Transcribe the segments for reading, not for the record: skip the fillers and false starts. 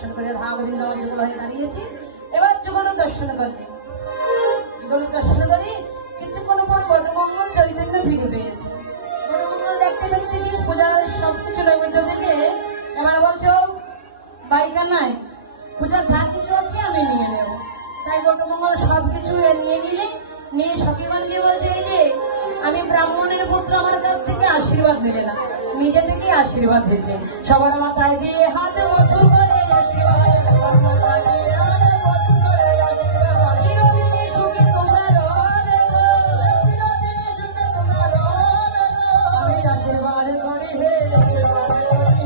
দর্শন করে রাধা গোবিন্দ আমার যুগল হয়ে দাঁড়িয়েছি। এবার যুগল দর্শন করবে, যুগল দর্শন করে কিছুক্ষণ পর বটমঙ্গল চৈতন্য ফিরে পেয়েছে। বটমঙ্গল দেখতে পেয়েছে কি পূজার সবকিছু নৈবেদ্য থেকে, এবার বলছো বাইকা নাই, পূজার ধার কিছু আছে আমি নিয়ে নেবো। তাই বটমঙ্গল সবকিছু নিয়ে নিলে, নিয়ে সখীগণকে বলছে এই যে আমি ব্রাহ্মণের পুত্র, আমার কাছ থেকে আশীর্বাদ নিলে না, নিজে থেকে আশীর্বাদ দিচ্ছে। সবার মাথায় দিয়ে হাত বন্ধ করে আশীর্বাদ, চিরদিনই সুখে তোমরা রবে গো, আমি আশীর্বাদ করি হে, হবে আশীর্বাদ করি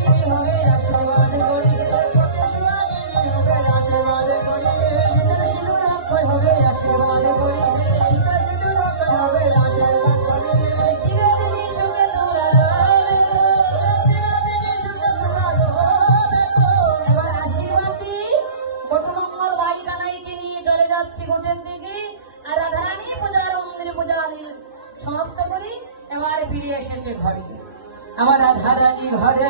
হে, হবে আশীর্বাদ করি হে, চিরদিনই সুখে তোমরা রবে গো। এবার আশীর্বাদ দিয়ে বটমঙ্গল ভাই কানাইকে নিয়ে চলে যাচ্ছে ঘোটের দিকে, আর রাধারানী পূজার মন্দিরে পূজা সমাপ্ত করি এবার ফিরে এসেছে ঘরে। আমার রাধারানী ঘরে